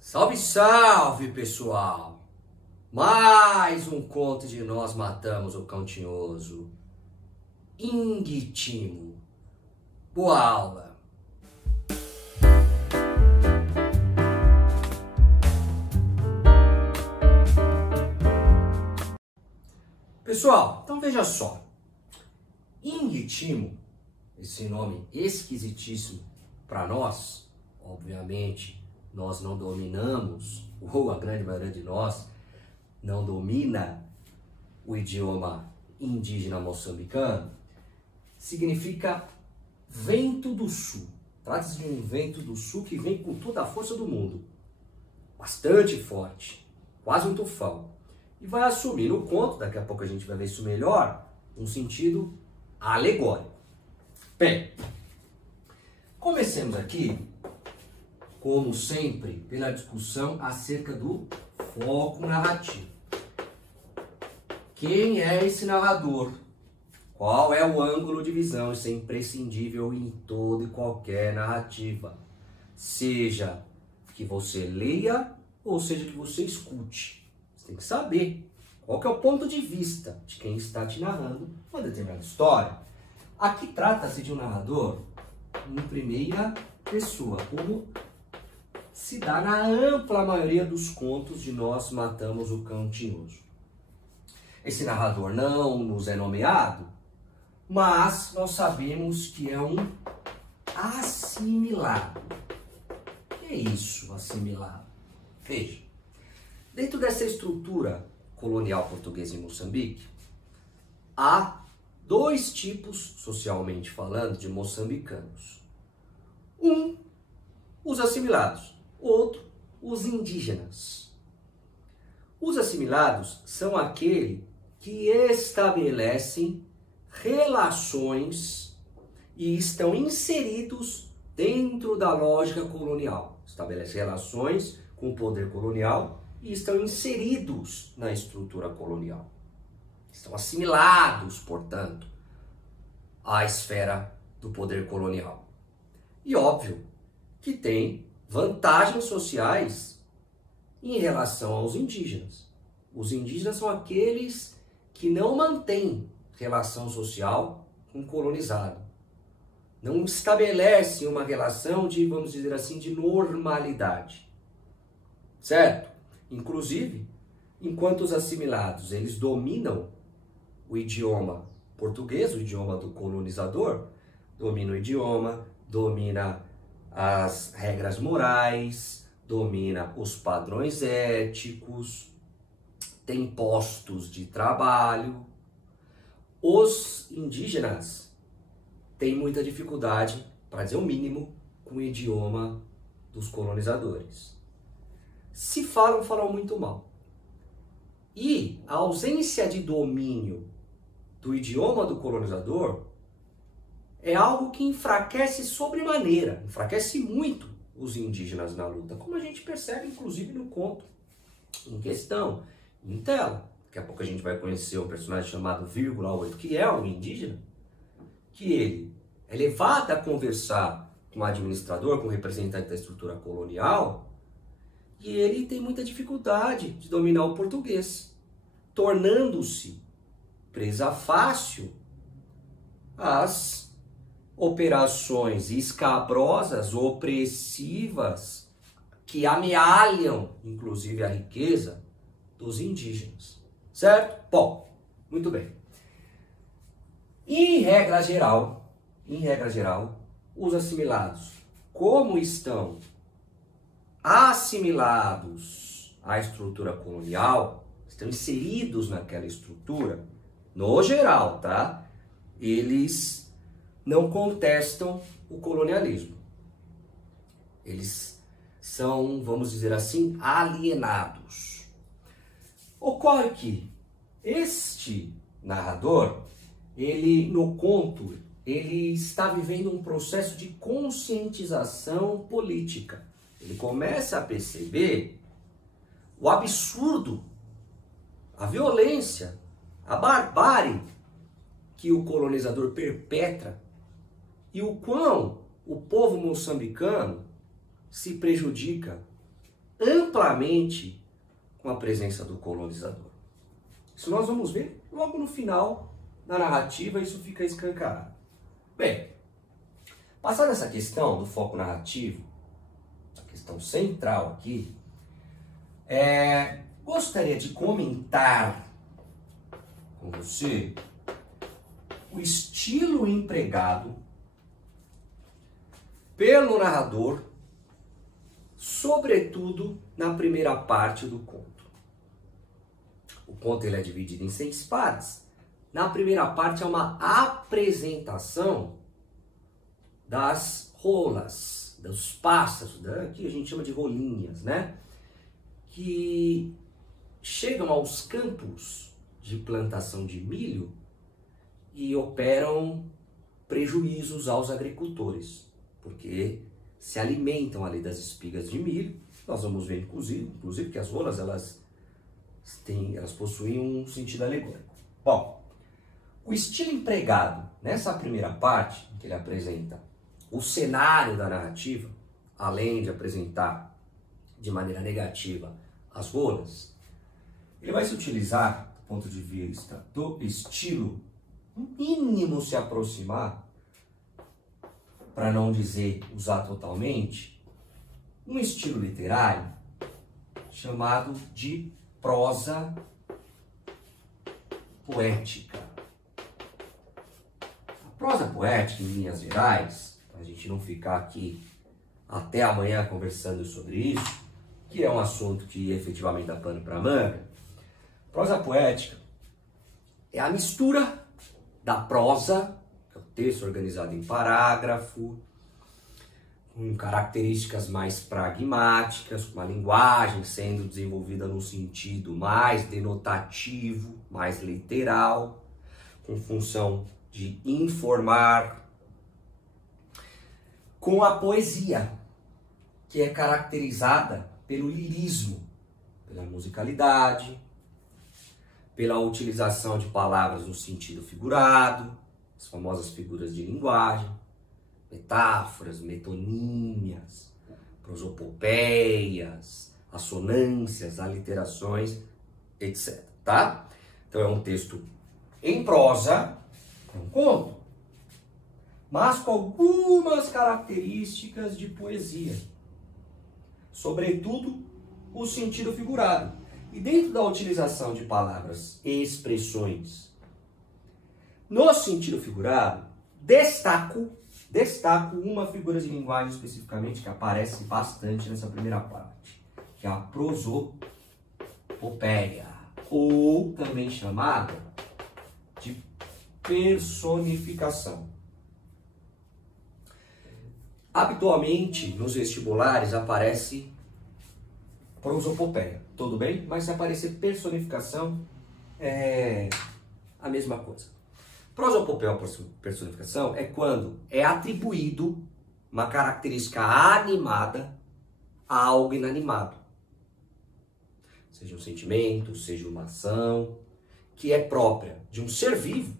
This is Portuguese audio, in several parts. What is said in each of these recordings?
Salve, salve, pessoal! Mais um conto de Nós Matamos o Cão Tinhoso. Ingitimo. Boa aula! Pessoal, então veja só. Ingitimo, esse nome esquisitíssimo para nós, obviamente, nós não dominamos, ou a grande maioria de nós não domina o idioma indígena moçambicano, significa vento do sul. Trata-se de um vento do sul que vem com toda a força do mundo, bastante forte, quase um tufão, e vai assumir no conto, daqui a pouco a gente vai ver isso melhor, um sentido alegórico. Bem, comecemos aqui, como sempre, pela discussão acerca do foco narrativo. Quem é esse narrador? Qual é o ângulo de visão? Isso é imprescindível em toda e qualquer narrativa. Seja que você leia ou seja que você escute. Você tem que saber qual que é o ponto de vista de quem está te narrando uma determinada história. Aqui trata-se de um narrador em primeira pessoa, como se dá na ampla maioria dos contos de Nós Matamos o Cão Tinhoso. Esse narrador não nos é nomeado, mas nós sabemos que é um assimilado. O que é isso, assimilado? Veja, dentro dessa estrutura colonial portuguesa em Moçambique, há dois tipos, socialmente falando, de moçambicanos. Um, os assimilados. Outro, os indígenas. Os assimilados são aqueles que estabelecem relações e estão inseridos dentro da lógica colonial. Estabelecem relações com o poder colonial e estão inseridos na estrutura colonial. Estão assimilados, portanto, à esfera do poder colonial. E óbvio que tem vantagens sociais em relação aos indígenas. Os indígenas são aqueles que não mantêm relação social com o colonizado. Não estabelecem uma relação de, vamos dizer assim, de normalidade. Certo? Inclusive, enquanto os assimilados, eles dominam o idioma português, o idioma do colonizador, domina o idioma, domina as regras morais, domina os padrões éticos, tem postos de trabalho. Os indígenas têm muita dificuldade, para dizer o mínimo, com o idioma dos colonizadores. Se falam, falam muito mal. E a ausência de domínio do idioma do colonizador é algo que enfraquece sobremaneira, enfraquece muito os indígenas na luta, como a gente percebe inclusive no conto em questão, em tela. Daqui a pouco a gente vai conhecer um personagem chamado Vírgula 8, que é um indígena, que ele é levado a conversar com o administrador, com o representante da estrutura colonial, e ele tem muita dificuldade de dominar o português, tornando-se presa fácil às operações escabrosas, opressivas, que amealham, inclusive, a riqueza dos indígenas. Certo? Bom, muito bem. Em regra geral, os assimilados, como estão assimilados à estrutura colonial, estão inseridos naquela estrutura, no geral, tá? Eles não contestam o colonialismo. Eles são, vamos dizer assim, alienados. Ocorre que este narrador, ele no conto, ele está vivendo um processo de conscientização política. Ele começa a perceber o absurdo, a violência, a barbárie que o colonizador perpetra e o quão o povo moçambicano se prejudica amplamente com a presença do colonizador. Isso nós vamos ver logo no final da narrativa, isso fica escancarado. Bem, passada essa questão do foco narrativo, a questão central aqui, gostaria de comentar com você o estilo empregado pelo narrador, sobretudo na primeira parte do conto. O conto ele é dividido em 6 partes. Na primeira parte é uma apresentação das rolas, dos pássaros, que a gente chama de rolinhas, né? Que chegam aos campos de plantação de milho e operam prejuízos aos agricultores, porque se alimentam ali das espigas de milho. Nós vamos ver, inclusive que as rolas elas possuem um sentido alegórico. Bom, o estilo empregado nessa primeira parte, que ele apresenta o cenário da narrativa, além de apresentar de maneira negativa as rolas, ele vai se utilizar, do ponto de vista do estilo, no mínimo se aproximar, para não dizer usar totalmente, um estilo literário chamado de prosa poética. A prosa poética, em linhas gerais, para a gente não ficar aqui até amanhã conversando sobre isso, que é um assunto que efetivamente dá pano para manga, prosa poética é a mistura da prosa, que é o texto organizado em parágrafo, com características mais pragmáticas, com uma linguagem sendo desenvolvida num sentido mais denotativo, mais literal, com função de informar, com a poesia, que é caracterizada pelo lirismo, pela musicalidade, pela utilização de palavras no sentido figurado, as famosas figuras de linguagem, metáforas, metonímias, prosopopeias, assonâncias, aliterações, etc. Tá? Então é um texto em prosa, é um conto, mas com algumas características de poesia, sobretudo o sentido figurado. E dentro da utilização de palavras e expressões no sentido figurado, destaco uma figura de linguagem especificamente que aparece bastante nessa primeira parte, que é a prosopopeia, ou também chamada de personificação. Habitualmente, nos vestibulares, aparece prosopopeia, tudo bem? Mas se aparecer personificação, é a mesma coisa. Prosopopeia ou personificação é quando é atribuído uma característica animada a algo inanimado. Seja um sentimento, seja uma ação, que é própria de um ser vivo,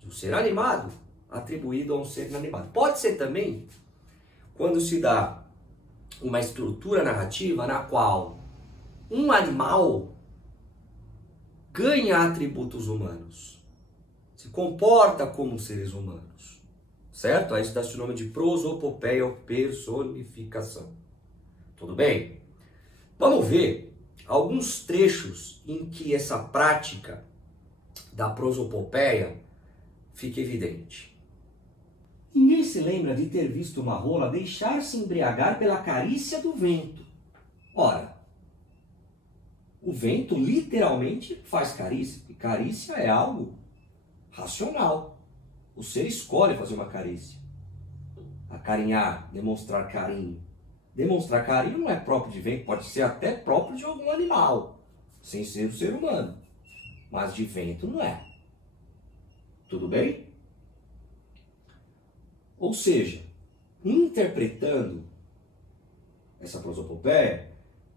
de um ser animado, atribuído a um ser inanimado. Pode ser também quando se dá uma estrutura narrativa na qual um animal ganha atributos humanos, se comporta como seres humanos, certo? Aí isso dá-se o nome de prosopopeia ou personificação. Tudo bem? Vamos ver alguns trechos em que essa prática da prosopopeia fica evidente. Ninguém se lembra de ter visto uma rola deixar-se embriagar pela carícia do vento. Ora, o vento literalmente faz carícia, e carícia é algo racional. O ser escolhe fazer uma carícia. Acarinhar, demonstrar carinho. Demonstrar carinho não é próprio de vento, pode ser até próprio de algum animal, sem ser o ser humano. Mas de vento não é. Tudo bem? Ou seja, interpretando essa prosopopeia,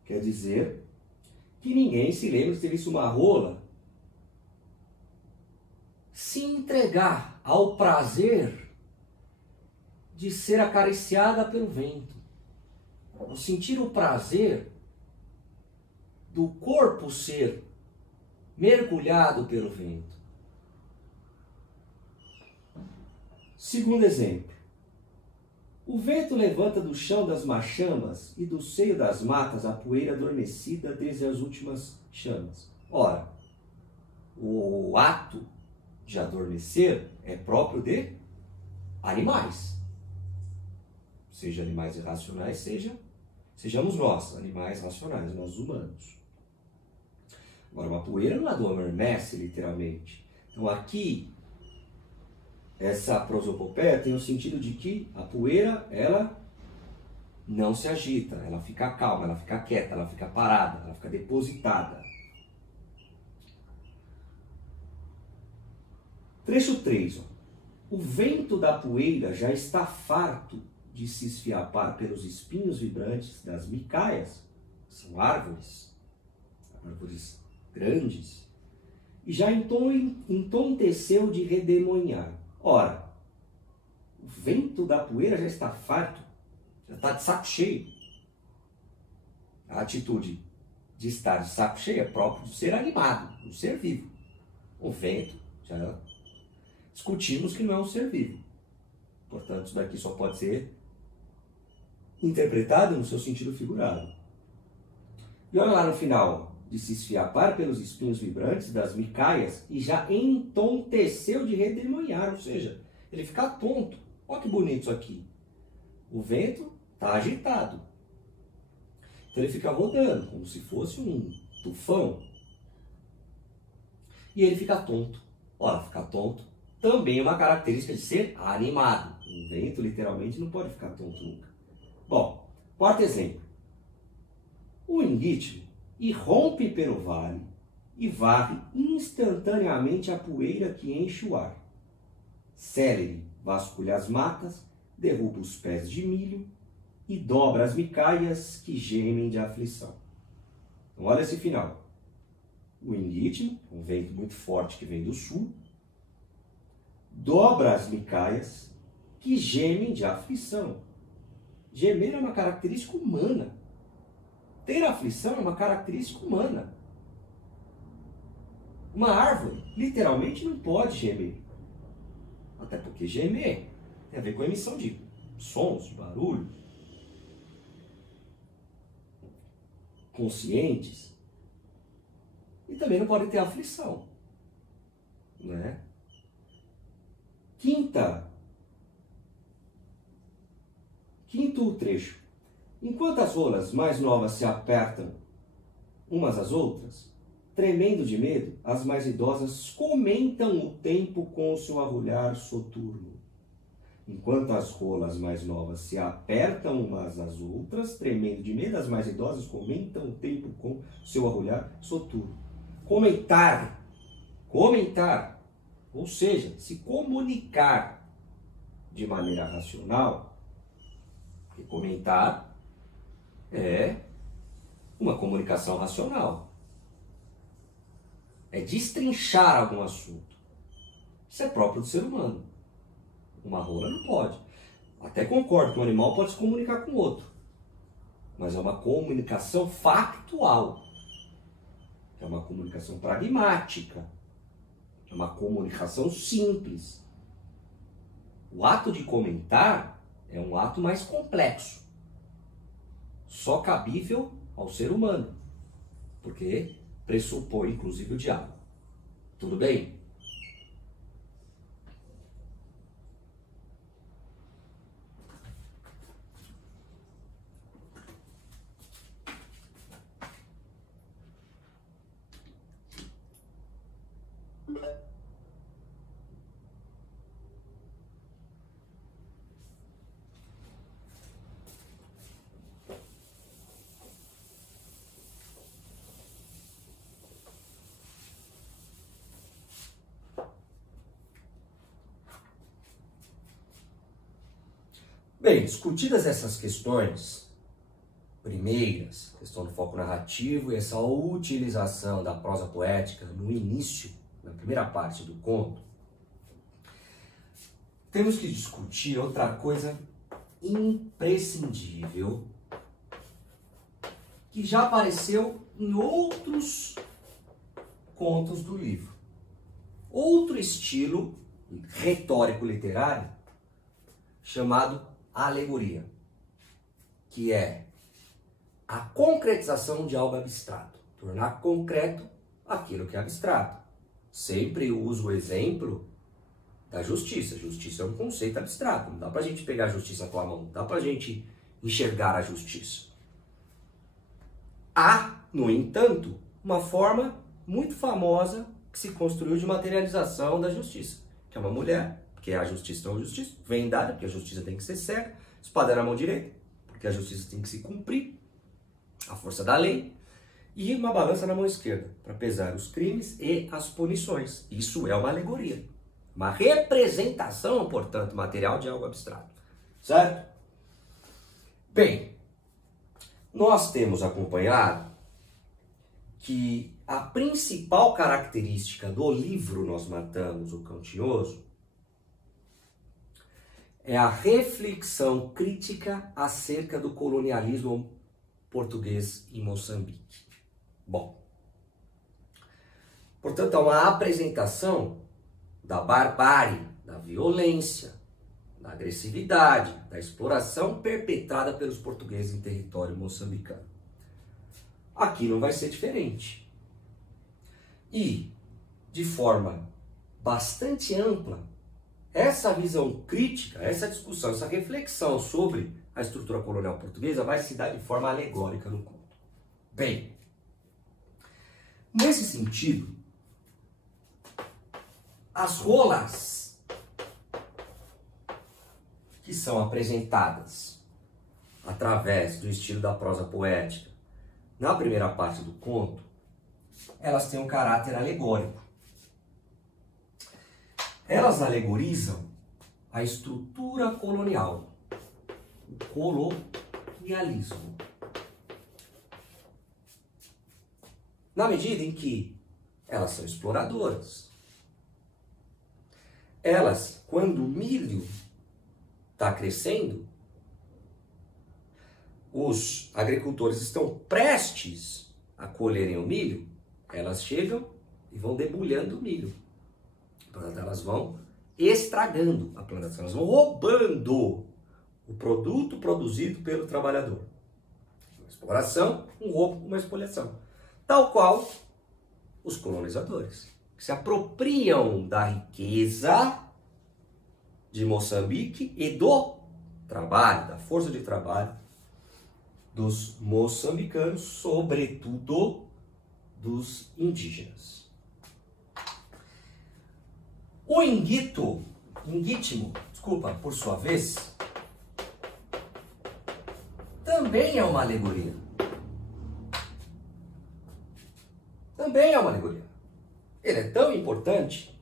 quer dizer que ninguém se lembra de ter visto uma rola se entregar ao prazer de ser acariciada pelo vento. O sentir o prazer do corpo ser mergulhado pelo vento. Segundo exemplo. O vento levanta do chão das machamas e do seio das matas a poeira adormecida desde as últimas chamas. Ora, o ato de adormecer é próprio de animais. Seja animais irracionais, sejamos nós, animais racionais, nós humanos. Agora, uma poeira não adormece literalmente. Então aqui, essa prosopopeia tem o sentido de que a poeira, ela não se agita, ela fica calma, ela fica quieta, ela fica parada, ela fica depositada. Trecho 3. O vento da poeira já está farto de se esfiapar pelos espinhos vibrantes das micaias, são árvores grandes, e já entonteceu de redemoinhar. Ora, o vento da poeira já está farto, já está de saco cheio. A atitude de estar de saco cheio é próprio do ser animado, do ser vivo. O vento, já discutimos que não é um ser vivo. Portanto, isso daqui só pode ser interpretado no seu sentido figurado. E olha lá no final, de se esfiapar pelos espinhos vibrantes das micaias e já entonteceu de redemoinhar, ou seja, ele fica tonto. Olha que bonito isso aqui. O vento está agitado. Então ele fica rodando, como se fosse um tufão. E ele fica tonto. Ora, ficar tonto também é uma característica de ser animado. O vento, literalmente, não pode ficar tonto nunca. Bom, quarto exemplo. O enguite irrompe pelo vale e varre instantaneamente a poeira que enche o ar. Célere vasculha as matas, derruba os pés de milho e dobra as micaias que gemem de aflição. Então, olha esse final. O enguite, um vento muito forte que vem do sul, dobra as micaias que gemem de aflição. Gemer é uma característica humana. Ter aflição é uma característica humana. Uma árvore, literalmente, não pode gemer. Até porque gemer tem a ver com a emissão de sons, de barulho. Conscientes. E também não pode ter aflição. Né? Quinto trecho. Enquanto as rolas mais novas se apertam umas às outras, tremendo de medo, as mais idosas comentam o tempo com o seu arrulhar soturno. Enquanto as rolas mais novas se apertam umas às outras, tremendo de medo, as mais idosas comentam o tempo com o seu arrulhar soturno. Comentar, ou seja, se comunicar de maneira racional, porque comentar é uma comunicação racional. É destrinchar algum assunto. Isso é próprio do ser humano. Uma rola não pode. Até concordo que um animal pode se comunicar com outro. Mas é uma comunicação factual. É uma comunicação pragmática. É uma comunicação simples. O ato de comentar é um ato mais complexo. Só cabível ao ser humano, porque pressupõe inclusive o diálogo. Tudo bem? Bem, discutidas essas questões primeiras, questão do foco narrativo e essa utilização da prosa poética no início, na primeira parte do conto, temos que discutir outra coisa imprescindível que já apareceu em outros contos do livro. Outro estilo retórico literário chamado alegoria, que é a concretização de algo abstrato, tornar concreto aquilo que é abstrato. Sempre uso o exemplo da justiça. Justiça é um conceito abstrato, não dá pra gente pegar a justiça com a mão, não dá pra gente enxergar a justiça. Há, no entanto, uma forma muito famosa que se construiu de materialização da justiça, que é uma mulher, porque a justiça é uma justiça, vem dada, porque a justiça tem que ser cega, espada na mão direita, porque a justiça tem que se cumprir, a força da lei, e uma balança na mão esquerda, para pesar os crimes e as punições. Isso é uma alegoria, uma representação, portanto, material de algo abstrato, certo? Bem, nós temos acompanhado que a principal característica do livro Nós Matamos o Cão Tinhoso é a reflexão crítica acerca do colonialismo português em Moçambique. Bom, portanto, é uma apresentação da barbárie, da violência, da agressividade, da exploração perpetrada pelos portugueses em território moçambicano. Aqui não vai ser diferente. E, de forma bastante ampla, essa visão crítica, essa discussão, essa reflexão sobre a estrutura colonial portuguesa vai se dar de forma alegórica no conto. Bem, nesse sentido, as rolas que são apresentadas através do estilo da prosa poética na primeira parte do conto, elas têm um caráter alegórico. Elas alegorizam a estrutura colonial, o colonialismo. Na medida em que elas são exploradoras. Elas, quando o milho está crescendo, os agricultores estão prestes a colherem o milho, elas chegam e vão debulhando o milho. Portanto, elas vão estragando a plantação, elas vão roubando o produto produzido pelo trabalhador. Uma exploração, um roubo, uma expoliação. Tal qual os colonizadores, que se apropriam da riqueza de Moçambique e do trabalho, da força de trabalho dos moçambicanos, sobretudo dos indígenas. O inguítimo, por sua vez, também é uma alegoria. Também é uma alegoria. Ele é tão importante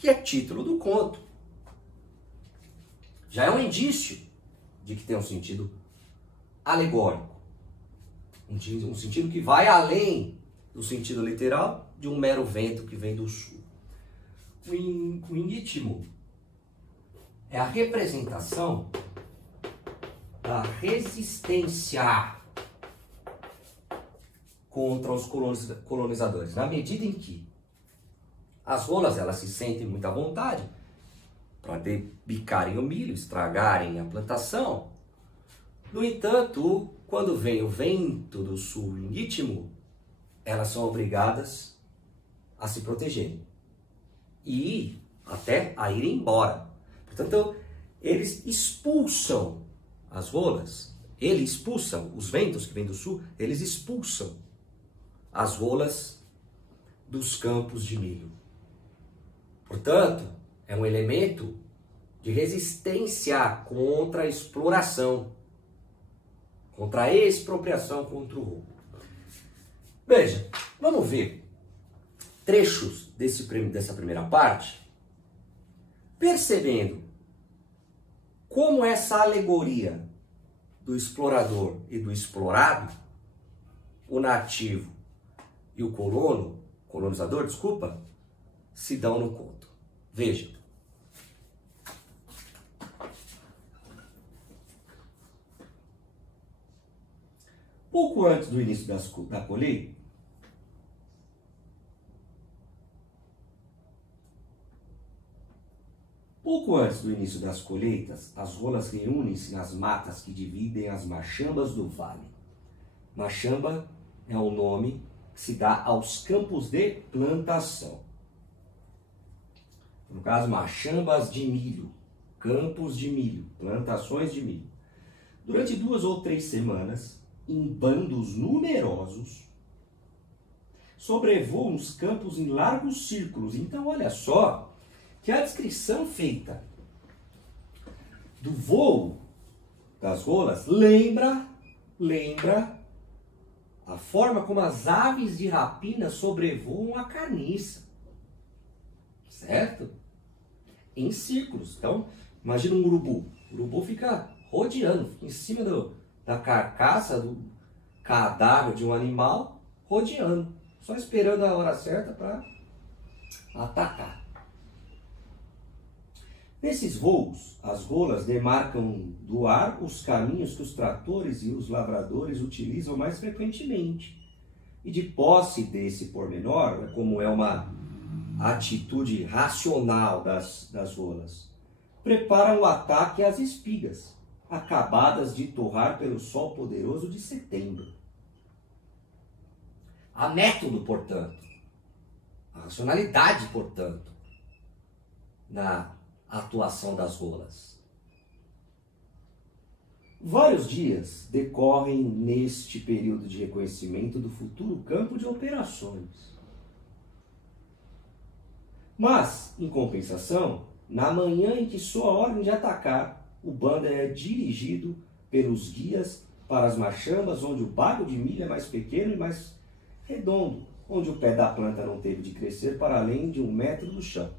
que é título do conto. Já é um indício de que tem um sentido alegórico. Um sentido que vai além do sentido literal de um mero vento que vem do sul. O inguítimo é a representação da resistência contra os colonizadores, na medida em que as rolas elas se sentem muito à vontade para bicarem o milho, estragarem a plantação. No entanto, quando vem o vento do sul inguítimo, elas são obrigadas a se protegerem e até a irem embora. Portanto, eles expulsam as rolas, eles expulsam os ventos que vêm do sul, eles expulsam as rolas dos campos de milho. Portanto, é um elemento de resistência contra a exploração, contra a expropriação, contra o roubo. Veja, vamos ver trechos dessa primeira parte, percebendo como essa alegoria do explorador e do explorado, o nativo e o colonizador, se dão no conto. Veja. Pouco antes do início da colheita, pouco antes do início das colheitas, as rolas reúnem-se nas matas que dividem as machambas do vale. Machamba é o nome que se dá aos campos de plantação. No caso, machambas de milho, campos de milho, plantações de milho. Durante 2 ou 3 semanas, em bandos numerosos, sobrevoam os campos em largos círculos. Então, olha só que a descrição feita do voo das rolas lembra a forma como as aves de rapina sobrevoam a carniça, certo? Em círculos. Então, imagina um urubu. O urubu fica rodeando, fica em cima da carcaça, do cadáver de um animal, rodeando, só esperando a hora certa para atacar. Nesses voos, as rolas demarcam do ar os caminhos que os tratores e os lavradores utilizam mais frequentemente. E de posse desse pormenor, como é uma atitude racional das rolas, preparam o ataque às espigas, acabadas de torrar pelo sol poderoso de setembro. Há método, portanto, a racionalidade, portanto, na atuação das rolas. Vários dias decorrem neste período de reconhecimento do futuro campo de operações. Mas, em compensação, na manhã em que soa a ordem de atacar, o bando é dirigido pelos guias para as machambas, onde o bago de milho é mais pequeno e mais redondo, onde o pé da planta não teve de crescer para além de 1 metro do chão.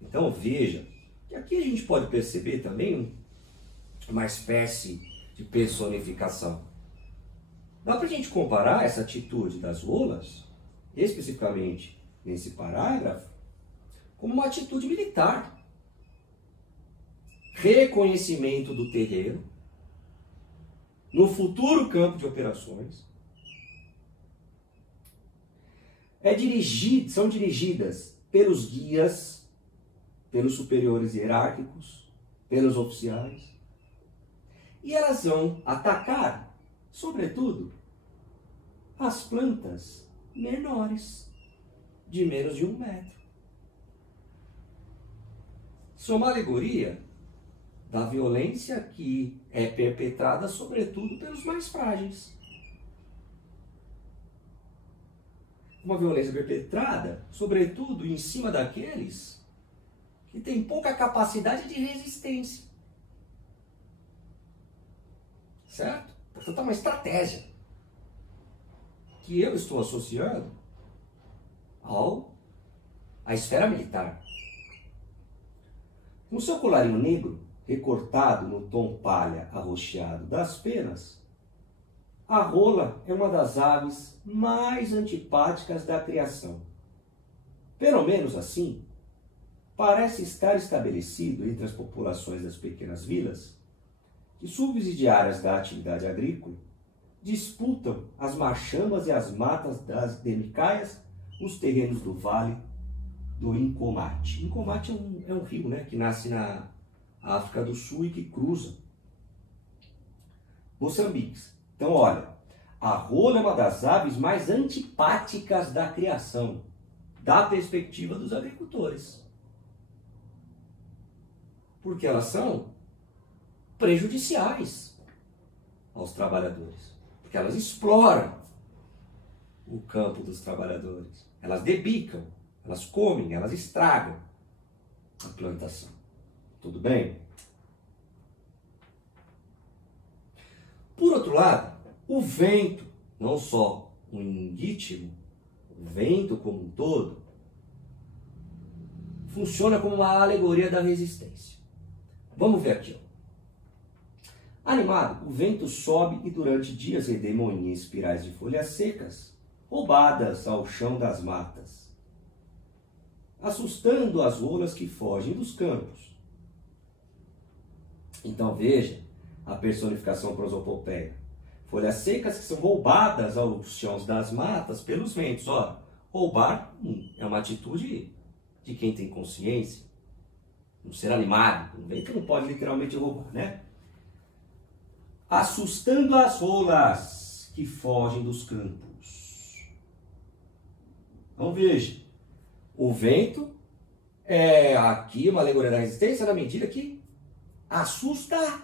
Então veja que aqui a gente pode perceber também uma espécie de personificação. Dá para a gente comparar essa atitude das rolas, especificamente nesse parágrafo, como uma atitude militar. Reconhecimento do terreno, no futuro campo de operações, são dirigidas pelos guias, pelos superiores hierárquicos, pelos oficiais, e elas vão atacar, sobretudo, as plantas menores, de menos de 1 metro. Isso é uma alegoria da violência que é perpetrada, sobretudo, pelos mais frágeis. Uma violência perpetrada, sobretudo, em cima daqueles que têm pouca capacidade de resistência. Certo? Portanto, é uma estratégia que eu estou associando à esfera militar. Com seu colarinho negro, recortado no tom palha arroxeado das penas, a rola é uma das aves mais antipáticas da criação. Pelo menos assim, parece estar estabelecido entre as populações das pequenas vilas que, subsidiárias da atividade agrícola, disputam as machambas e as matas das demicaias, os terrenos do vale do Incomate. Incomate é um rio, né, que nasce na África do Sul e que cruza Moçambique. Então, olha, a rola é uma das aves mais antipáticas da criação, da perspectiva dos agricultores. Porque elas são prejudiciais aos trabalhadores. Porque elas exploram o campo dos trabalhadores. Elas debicam, elas comem, elas estragam a plantação. Tudo bem? Por outro lado, o vento, não só o indítimo, o vento como um todo, funciona como uma alegoria da resistência. Vamos ver aqui. Animado, o vento sobe e durante dias redemoinha espirais de folhas secas, roubadas ao chão das matas, assustando as rolas que fogem dos campos. Então veja a personificação prosopopeia. Folhas secas que são roubadas aos chãos das matas pelos ventos. Ora, roubar é uma atitude de quem tem consciência, um ser animado. O vento não pode literalmente roubar, né? Assustando as rolas que fogem dos campos. Então veja, o vento é aqui uma alegoria da resistência na medida que assusta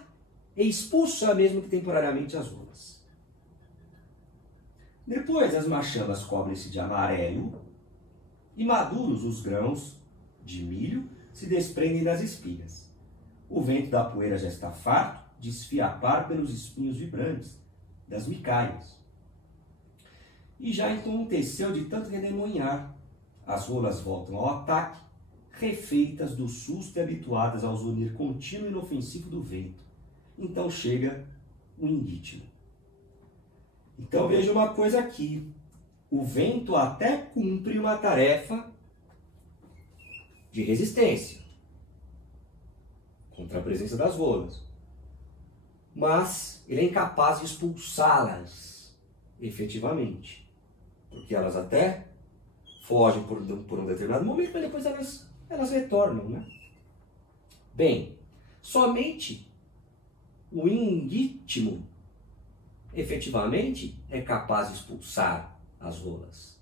e expulsa mesmo que temporariamente as rolas. Depois as machamas cobrem-se de amarelo e maduros os grãos de milho se desprendem das espigas. O vento da poeira já está farto de esfiapar pelos espinhos vibrantes das micaias. E já entonteceu de tanto redemoinhar. As rolas voltam ao ataque, refeitas do susto e habituadas ao zunir contínuo e inofensivo do vento. Então chega o indítimo. Então veja uma coisa aqui. O vento até cumpre uma tarefa de resistência contra a presença das rolas. Mas ele é incapaz de expulsá-las efetivamente. Porque elas até fogem por um determinado momento, mas depois elas retornam, né? Bem, somente o indítimo efetivamente é capaz de expulsar as rolas.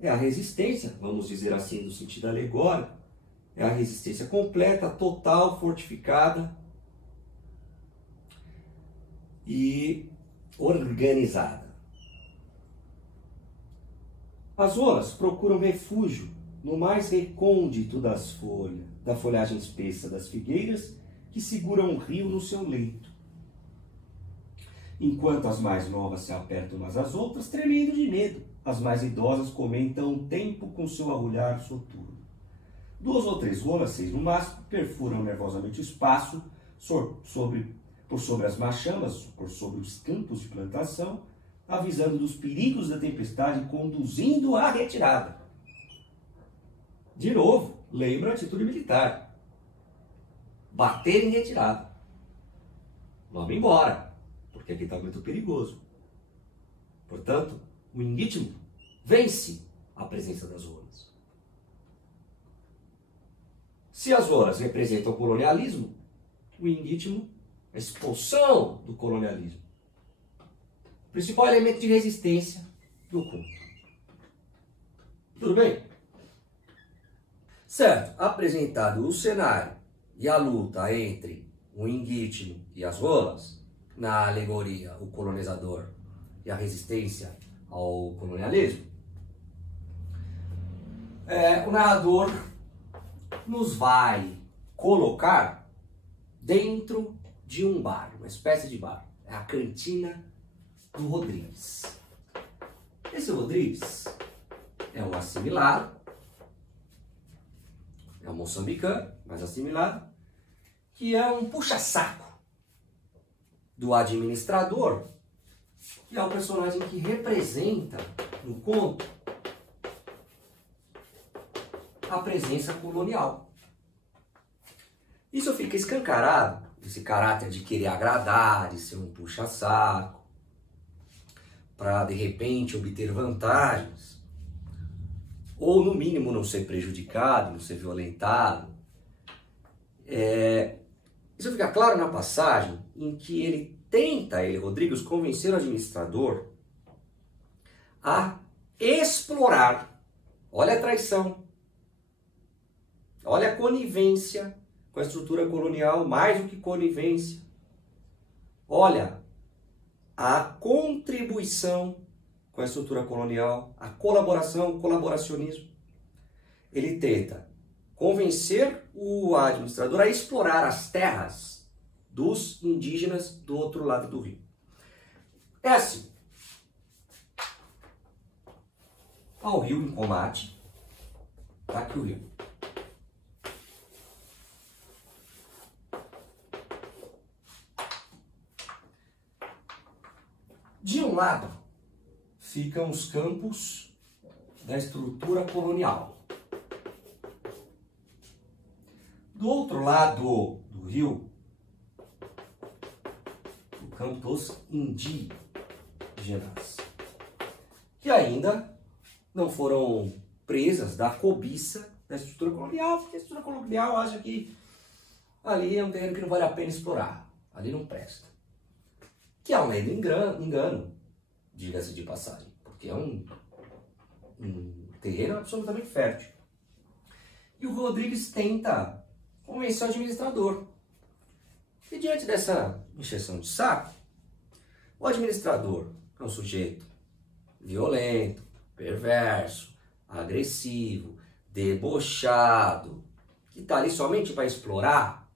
É a resistência, vamos dizer assim, no sentido alegórico, é a resistência completa, total, fortificada e organizada. As rolas procuram refúgio no mais recôndito da folhagem espessa das figueiras que seguram o rio no seu leito. Enquanto as mais novas se apertam umas às outras, tremendo de medo, as mais idosas comentam o tempo com seu arrulhar soturno. 2 ou 3 rolas, 6 no máximo, perfuram nervosamente o espaço por sobre as machamas, por sobre os campos de plantação, avisando dos perigos da tempestade e conduzindo à retirada. De novo, lembra a atitude militar. Bater em retirada. Vamos embora, porque aqui está muito perigoso. Portanto, o indítimo vence a presença das rolas. Se as rolas representam o colonialismo, o indítimo é a expulsão do colonialismo. O principal elemento de resistência do conto. Tudo bem? Certo, apresentado o cenário e a luta entre o indítimo e as rolas, na alegoria o colonizador e a resistência ao colonialismo, o narrador nos vai colocar dentro de um bar, uma espécie de bar. É a cantina do Rodrigues. Esse Rodrigues é um assimilado, é um moçambicano, mas assimilado, que é um puxa-saco do administrador, que é o personagem que representa no conto a presença colonial. Isso fica escancarado, esse caráter de querer agradar, de ser um puxa-saco, para de repente obter vantagens, ou no mínimo não ser prejudicado, não ser violentado. Isso fica claro na passagem em que ele tenta, Rodrigues, convencer o administrador a explorar, olha a traição, olha a conivência com a estrutura colonial, mais do que conivência, olha a contribuição com a estrutura colonial, a colaboração, o colaboracionismo. Ele tenta convencer o administrador a explorar as terras dos indígenas do outro lado do rio. É assim. Ao rio em combate, tá aqui o rio. De um lado, ficam os campos da estrutura colonial. Do outro lado do rio, campo dos indígenas, que ainda não foram presas da cobiça da estrutura colonial, porque a estrutura colonial acha que ali é um terreno que não vale a pena explorar, ali não presta. Que é um lendo engano, diga-se de passagem, porque é um terreno absolutamente fértil. E o Rodrigues tenta convencer o administrador. E diante dessa encheção de saco, o administrador é um sujeito violento, perverso, agressivo, debochado, que está ali somente para explorar.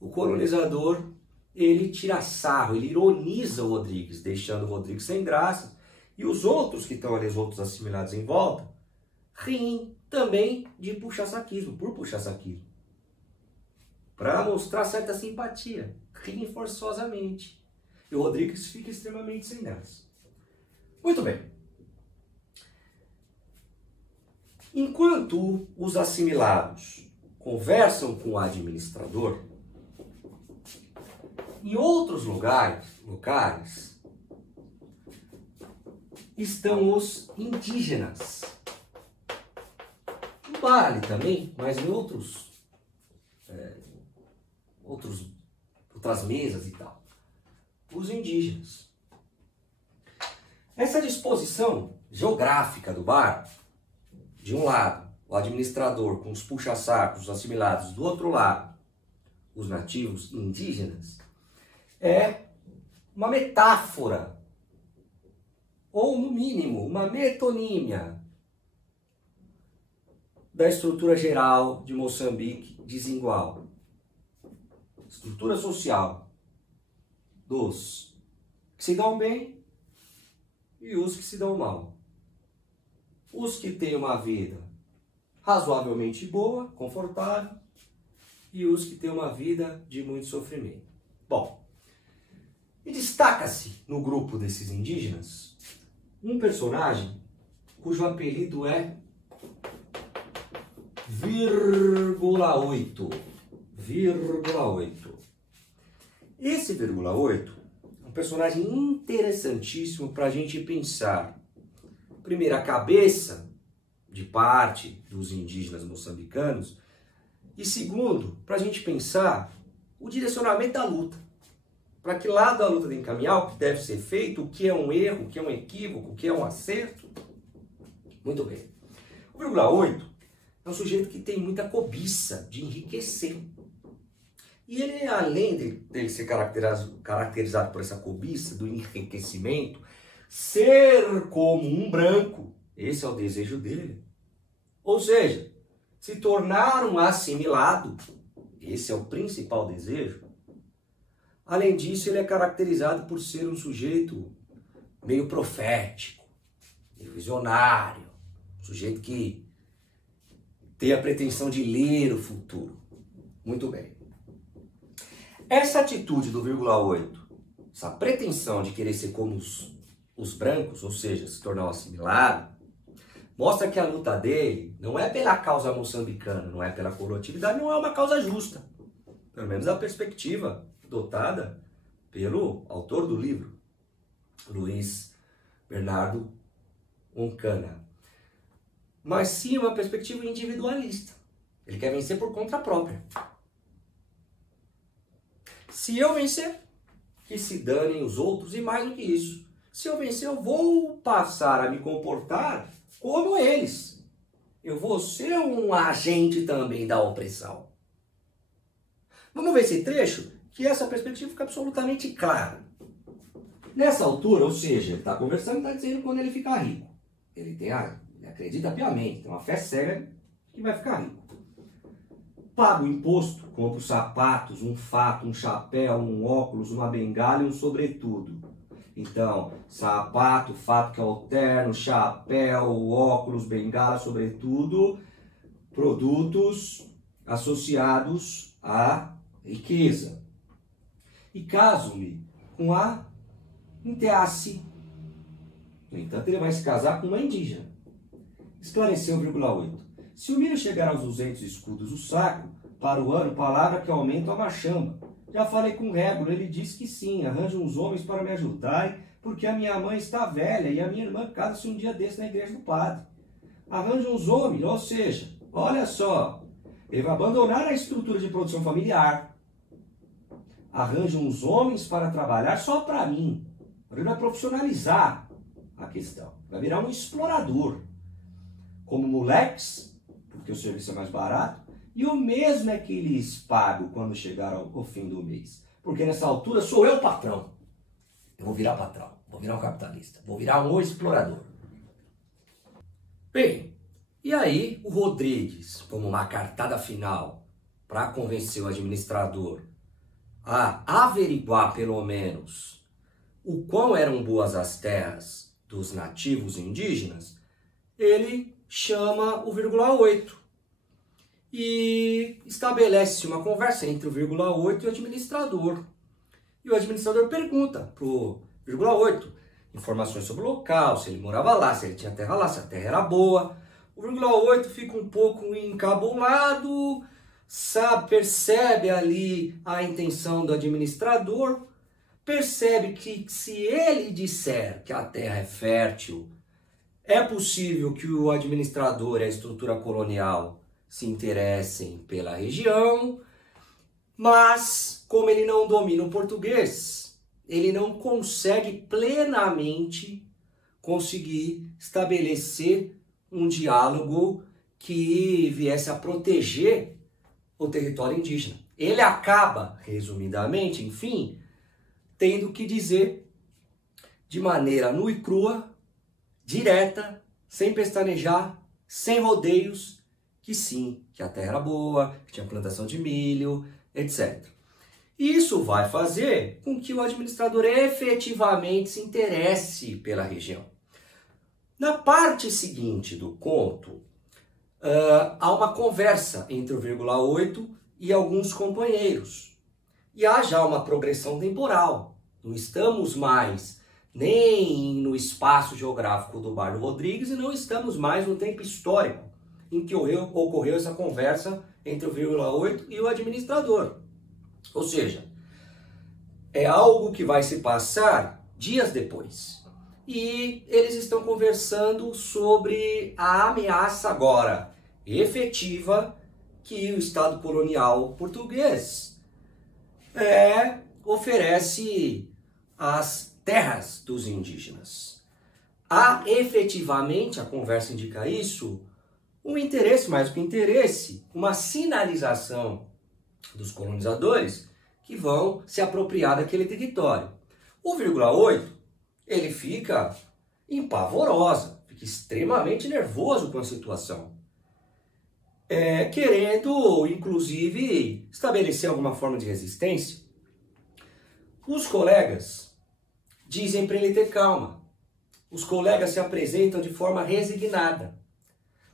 O colonizador, ele tira sarro, ele ironiza o Rodrigues, deixando o Rodrigues sem graça. E os outros que estão ali, os outros assimilados em volta, riem também de puxa-saquismo, por puxa-saquismo. Para mostrar certa simpatia, riem forçosamente. E o Rodrigues fica extremamente sem graça. Muito bem. Enquanto os assimilados conversam com o administrador, em outros locais estão os indígenas. No Bali também, mas em outras mesas e tal. Os indígenas. Essa disposição geográfica do bar, de um lado, o administrador com os puxa-sacos, os assimilados, do outro lado, os nativos indígenas, é uma metáfora, ou no mínimo, uma metonímia da estrutura geral de Moçambique desigual. Estrutura social dos que se dão bem e os que se dão mal. Os que têm uma vida razoavelmente boa, confortável, e os que têm uma vida de muito sofrimento. Bom, e destaca-se no grupo desses indígenas um personagem cujo apelido é ,8. Esse ,8 é um personagem interessantíssimo para a gente pensar. Primeiro, a cabeça de parte dos indígenas moçambicanos. E segundo, para a gente pensar o direcionamento da luta. Para que lado a luta tem que encaminhar, o que deve ser feito, o que é um erro, o que é um equívoco, o que é um acerto. Muito bem. O ,8 é um sujeito que tem muita cobiça de enriquecer. E ele, além dele ser caracterizado por essa cobiça do enriquecimento, ser como um branco, esse é o desejo dele. Ou seja, se tornar um assimilado, esse é o principal desejo. Além disso, ele é caracterizado por ser um sujeito meio profético, meio visionário, um sujeito que tem a pretensão de ler o futuro. Muito bem. Essa atitude do ,8, essa pretensão de querer ser como os brancos, ou seja, se tornar um assimilado, mostra que a luta dele não é pela causa moçambicana, não é pela coletividade, não é uma causa justa. Pelo menos a perspectiva adotada pelo autor do livro, Luiz Bernardo Oncana. Mas sim uma perspectiva individualista. Ele quer vencer por conta própria. Se eu vencer, que se danem os outros, e mais do que isso. Se eu vencer, eu vou passar a me comportar como eles. Eu vou ser um agente também da opressão. Vamos ver esse trecho, que essa perspectiva fica absolutamente clara. Nessa altura, ou seja, ele está conversando e está dizendo quando ele ficar rico. Ele acredita piamente, tem uma fé cega que vai ficar rico. Paga o imposto, compra os sapatos, um fato, um chapéu, um óculos, uma bengala e um sobretudo. Então, sapato, fato que é o terno, chapéu, óculos, bengala, sobretudo, produtos associados à riqueza. E caso-me com a Inteace. No entanto, ele vai se casar com uma indígena. Esclareceu o ,8. Se o milho chegar aos 200 escudos o saco, para o ano, palavra que aumenta a machamba. Já falei com o Régulo, ele disse que sim, arranja uns homens para me ajudarem, porque a minha mãe está velha e a minha irmã casa-se um dia desse na igreja do padre. Arranja uns homens, ou seja, olha só, ele vai abandonar a estrutura de produção familiar. Arranja uns homens para trabalhar só para mim. Ele vai profissionalizar a questão, vai virar um explorador. Como moleques, porque o serviço é mais barato, e o mesmo é que lhes pago quando chegar ao fim do mês. Porque nessa altura sou eu o patrão. Eu vou virar patrão, vou virar um capitalista, vou virar um explorador. Bem, e aí o Rodrigues, como uma cartada final, para convencer o administrador a averiguar pelo menos o quão eram boas as terras dos nativos indígenas, ele chama o 0,8 e estabelece uma conversa entre o 0,8 e o administrador. E o administrador pergunta para o 0,8 informações sobre o local, se ele morava lá, se ele tinha terra lá, se a terra era boa. O 0,8 fica um pouco encabulado, percebe ali a intenção do administrador, percebe que se ele disser que a terra é fértil, é possível que o administrador e a estrutura colonial se interessem pela região, mas como ele não domina o português, ele não consegue plenamente conseguir estabelecer um diálogo que viesse a proteger o território indígena. Ele acaba, resumidamente, enfim, tendo que dizer de maneira nua e crua, direta, sem pestanejar, sem rodeios, que sim, que a terra era boa, que tinha plantação de milho, etc. Isso vai fazer com que o administrador efetivamente se interesse pela região. Na parte seguinte do conto, há uma conversa entre o 0,8 e alguns companheiros. E há já uma progressão temporal. Não estamos mais nem no espaço geográfico do Bairro Rodrigues e não estamos mais no tempo histórico em que ocorreu essa conversa entre o 0,8 e o administrador. Ou seja, é algo que vai se passar dias depois. E eles estão conversando sobre a ameaça agora efetiva que o Estado colonial português oferece às terras dos indígenas. Há efetivamente, a conversa indica isso, um interesse, mais do que interesse, uma sinalização dos colonizadores que vão se apropriar daquele território. O 0,8, ele fica empavorosa, fica extremamente nervoso com a situação. Querendo, inclusive, estabelecer alguma forma de resistência. Os colegas dizem para ele ter calma. Os colegas se apresentam de forma resignada.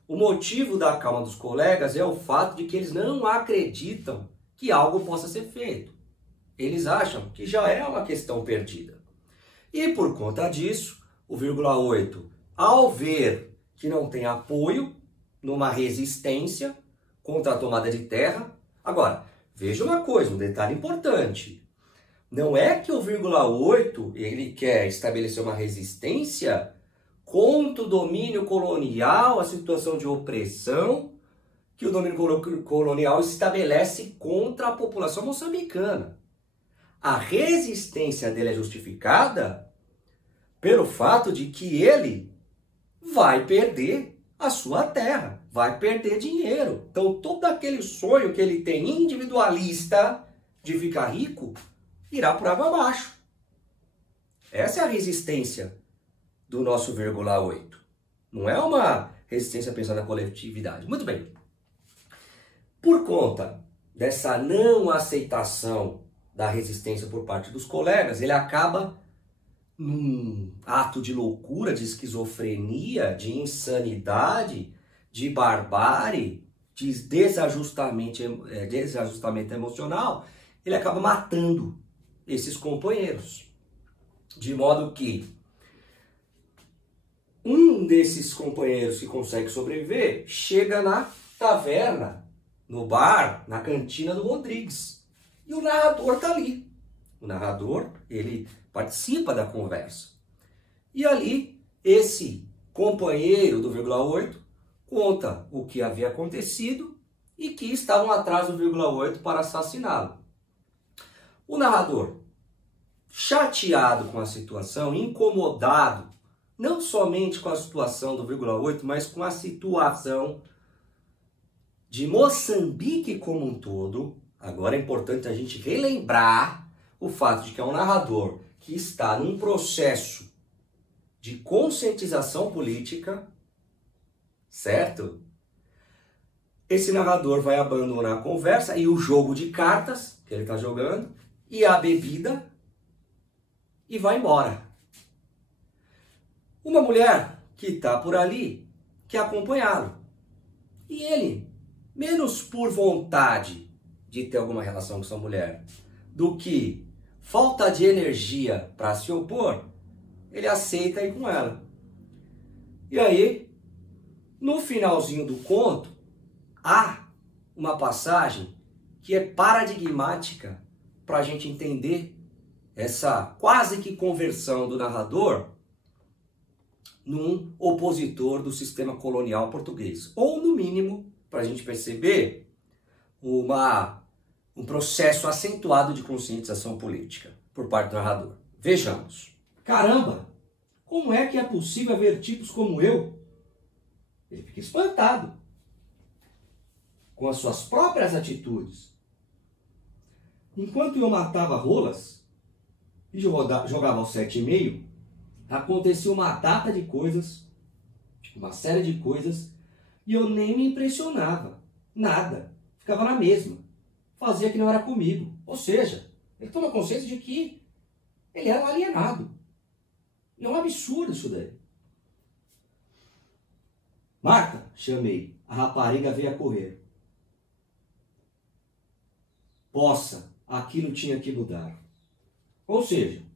O motivo da calma dos colegas é o fato de que eles não acreditam que algo possa ser feito. Eles acham que já é uma questão perdida. E por conta disso, o 0,8, ao ver que não tem apoio numa resistência contra a tomada de terra. Agora, veja uma coisa, um detalhe importante. Não é que o 0,8 ele quer estabelecer uma resistência contra o domínio colonial, a situação de opressão que o domínio colonial estabelece contra a população moçambicana. A resistência dele é justificada pelo fato de que ele vai perder a sua terra, vai perder dinheiro. Então, todo aquele sonho que ele tem individualista de ficar rico, irá por água abaixo. Essa é a resistência do nosso 0,8. Não é uma resistência pensando na coletividade. Muito bem. Por conta dessa não aceitação da resistência por parte dos colegas, ele acaba num ato de loucura, de esquizofrenia, de insanidade, de barbárie, de desajustamento emocional, ele acaba matando esses companheiros. De modo que um desses companheiros que consegue sobreviver chega na taverna, no bar, na cantina do Rodrigues. E o narrador está ali. O narrador, ele participa da conversa. E ali, esse companheiro do vírgula 8 conta o que havia acontecido e que estavam atrás do vírgula 8 para assassiná-lo. O narrador, chateado com a situação, incomodado, não somente com a situação do vírgula 8, mas com a situação de Moçambique como um todo. Agora é importante a gente relembrar o fato de que é um narrador que está num processo de conscientização política, certo? Esse narrador vai abandonar a conversa e o jogo de cartas que ele está jogando e a bebida e vai embora. Uma mulher que está por ali quer acompanhá-lo. E ele, menos por vontade de ter alguma relação com essa mulher do que falta de energia para se opor, ele aceita ir com ela. E aí, no finalzinho do conto, há uma passagem que é paradigmática para a gente entender essa quase que conversão do narrador num opositor do sistema colonial português. Ou, no mínimo, para a gente perceber um processo acentuado de conscientização política por parte do narrador. Vejamos. Caramba, como é que é possível haver tipos como eu? Ele fica espantado com as suas próprias atitudes. Enquanto eu matava rolas e jogava ao 7,5, acontecia uma data de coisas, uma série de coisas, e eu nem me impressionava. Nada. Ficava na mesma. Fazia que não era comigo. Ou seja, ele toma consciência de que ele era um alienado. É um absurdo isso daí. Marta, chamei. A rapariga veio a correr. Poça, aquilo tinha que mudar. Ou seja,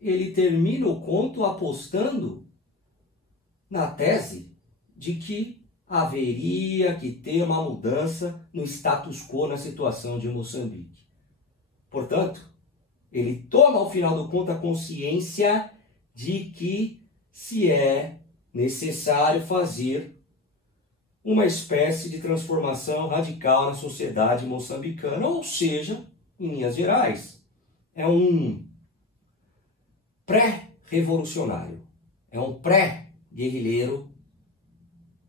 ele termina o conto apostando na tese de que haveria que ter uma mudança no status quo na situação de Moçambique. Portanto, ele toma ao final do conto a consciência de que se é necessário fazer uma espécie de transformação radical na sociedade moçambicana, ou seja, em linhas gerais, é um pré-revolucionário, é um pré-guerrilheiro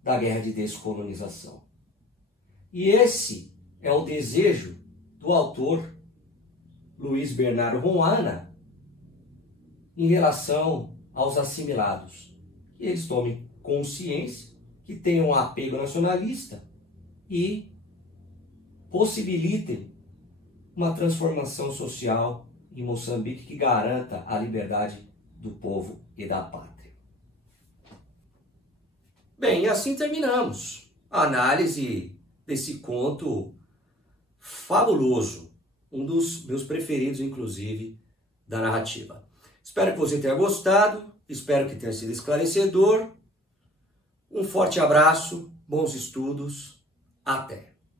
da guerra de descolonização. E esse é o desejo do autor Luiz Bernardo Roana em relação aos assimilados. Que eles tomem consciência, que tenham um apego nacionalista e possibilitem uma transformação social em Moçambique que garanta a liberdade do povo e da pátria. Bem, e assim terminamos a análise desse conto fabuloso, um dos meus preferidos, inclusive, da narrativa. Espero que você tenha gostado, espero que tenha sido esclarecedor. Um forte abraço, bons estudos, até!